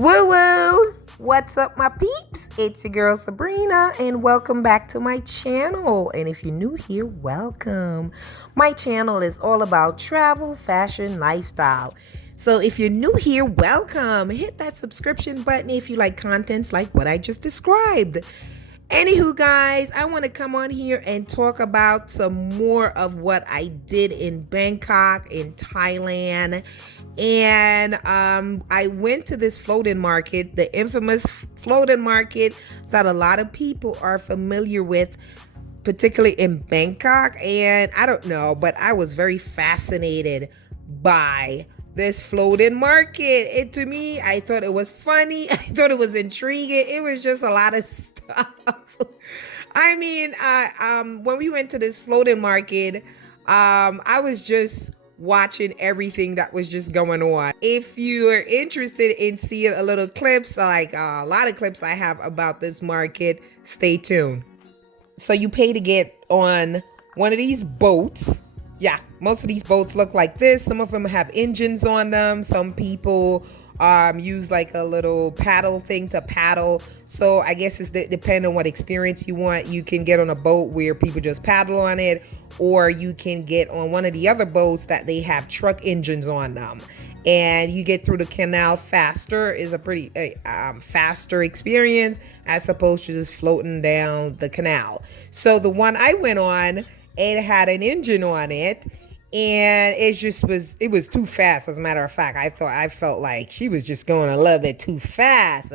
Woo woo! What's up, my peeps? It's your girl Sabrina, and welcome back to my channel. And if you're new here, welcome. My channel is all about travel, fashion, lifestyle. So if you're new here, welcome. Hit that subscription button if you like contents like what I just described. Anywho, guys, I want to come on here and talk about some more of what I did in Bangkok, in Thailand. And I went to this floating market, the infamous floating market that a lot of people are familiar with, particularly in Bangkok. And I don't know, but I was very fascinated by this floating market. To me, I thought it was funny. I thought it was intriguing. It was just a lot of stuff. I mean, when we went to this floating market, I was just watching everything that was just going on. If you're interested in seeing a little clips, like a lot of clips I have about this market, stay tuned. So you pay to get on one of these boats. Yeah, most of these boats look like this. Some of them have engines on them. Some people use like a little paddle thing to paddle. So I guess it's depending on what experience you want. You can get on a boat where people just paddle on it, or you can get on one of the other boats that they have truck engines on them. And you get through the canal faster. Is a pretty faster experience as opposed to just floating down the canal. So the one I went on, it had an engine on it, and it was too fast. As a matter of fact, I felt like she was just going a little bit too fast.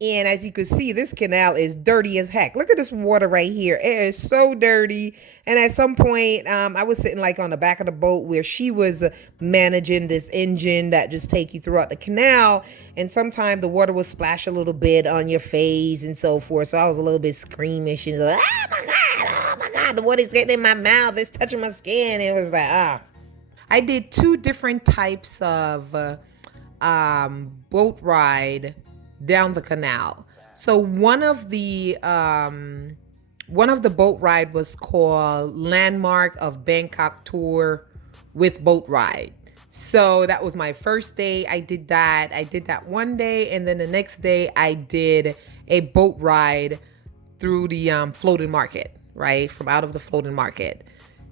And as you can see, this canal is dirty as heck. Look at this water right here. It is so dirty. And at some point, I was sitting like on the back of the boat where she was managing this engine that just take you throughout the canal. And sometimes the water will splash a little bit on your face and so forth. So I was a little bit squeamish and like, oh my God, the water's getting in my mouth. It's touching my skin. It was like, I did two different types of boat ride down the canal. So one of the boat ride was called Landmark of Bangkok Tour with Boat Ride. So that was my first day. I did that one day, and then the next day I did a boat ride through the floating market, right? From out of the floating market.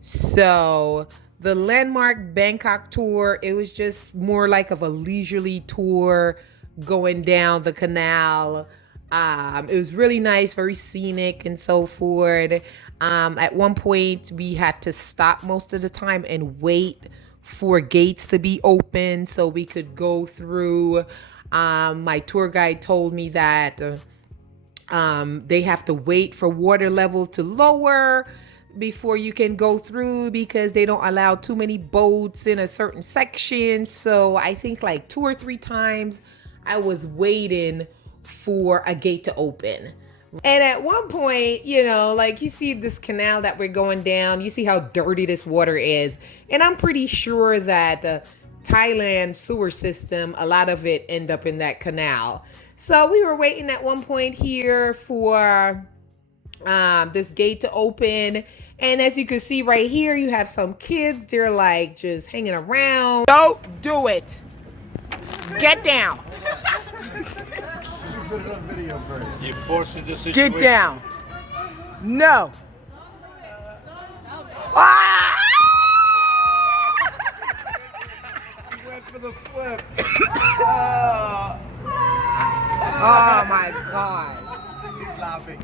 So the Landmark Bangkok tour, it was just more like of a leisurely tour going down the canal. It was really nice, very scenic and so forth. At one point we had to stop most of the time and wait for gates to be open so we could go through. My tour guide told me that they have to wait for water level to lower before you can go through, because they don't allow too many boats in a certain section. So I think like 2 or 3 times I was waiting for a gate to open. And at one point, like you see this canal that we're going down, you see how dirty this water is. And I'm pretty sure that Thailand sewer system, a lot of it end up in that canal. So we were waiting at one point here for this gate to open. And as you can see right here, you have some kids. They're like just hanging around. Don't do it. Get down. You forcing the situation. Get down. No. Ah! You went for the flip. Oh my God. He's laughing.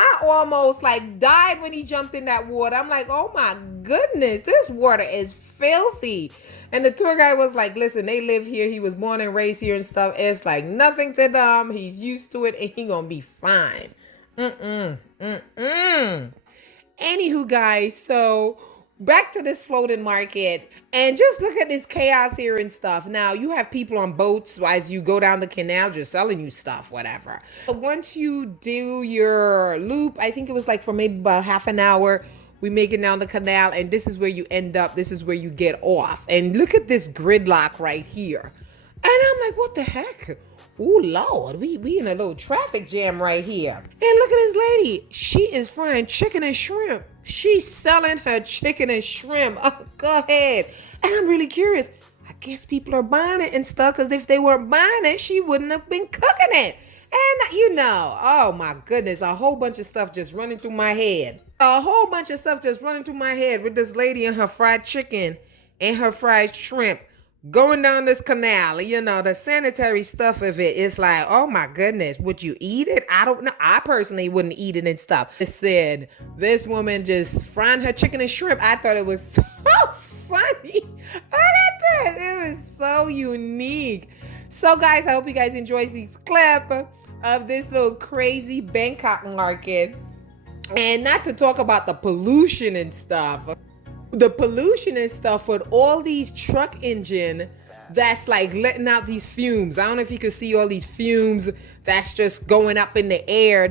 I almost like died when he jumped in that water. I'm like, oh my goodness, this water is filthy. And the tour guide was like, listen, they live here. He was born and raised here and stuff. It's like nothing to them. He's used to it and he gonna be fine. Anywho, guys, so back to this floating market, and just look at this chaos here and stuff. Now you have people on boats as you go down the canal just selling you stuff, whatever. But once you do your loop, I think it was like for maybe about half an hour, we make it down the canal, and this is where you end up. This is where you get off. And look at this gridlock right here. And I'm like, what the heck? Oh Lord, we in a little traffic jam right here. And look at this lady. She is frying chicken and shrimp. She's selling her chicken and shrimp. Oh, go ahead. And I'm really curious. I guess people are buying it and stuff, because if they weren't buying it, she wouldn't have been cooking it. And oh my goodness, a whole bunch of stuff just running through my head. A whole bunch of stuff just running through my head with this lady and her fried chicken and her fried shrimp going down this canal. The sanitary stuff of it is like, oh my goodness, would you eat it? I don't know. I personally wouldn't eat it and stuff. It said this woman just frying her chicken and shrimp. I thought it was so funny. Look at this. It was so unique. So guys, I hope you guys enjoy this clip of this little crazy Bangkok market. And not to talk about the pollution and stuff. The pollution and stuff with all these truck engine that's like letting out these fumes. I don't know if you can see all these fumes that's just going up in the air,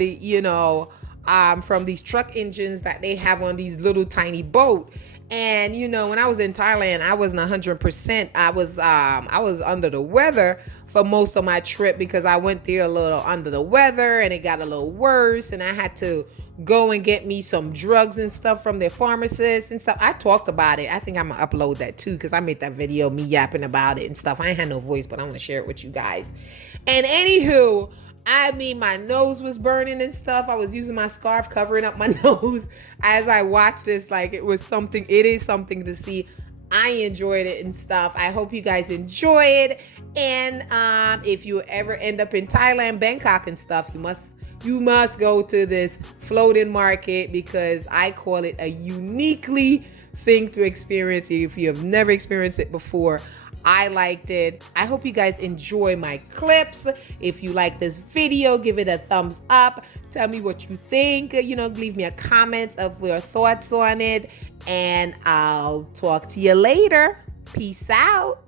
from these truck engines that they have on these little tiny boat. And when I was in Thailand, I wasn't 100%. I was under the weather for most of my trip, because I went there a little under the weather and it got a little worse, and I had to go and get me some drugs and stuff from their pharmacist and stuff. I talked about it. I think I'm gonna upload that too, because I made that video me yapping about it and stuff. I ain't had no voice, but I want to share it with you guys. And anywho, my nose was burning and stuff. I was using my scarf covering up my nose as I watched this. Like, it is something to see. I enjoyed it and stuff. I hope you guys enjoy it. And if you ever end up in Thailand, Bangkok and stuff, you must go to this floating market, because I call it a uniquely thing to experience. If you have never experienced it before, I liked it. I hope you guys enjoy my clips. If you like this video, give it a thumbs up. Tell me what you think. Leave me a comment of your thoughts on it. And I'll talk to you later. Peace out.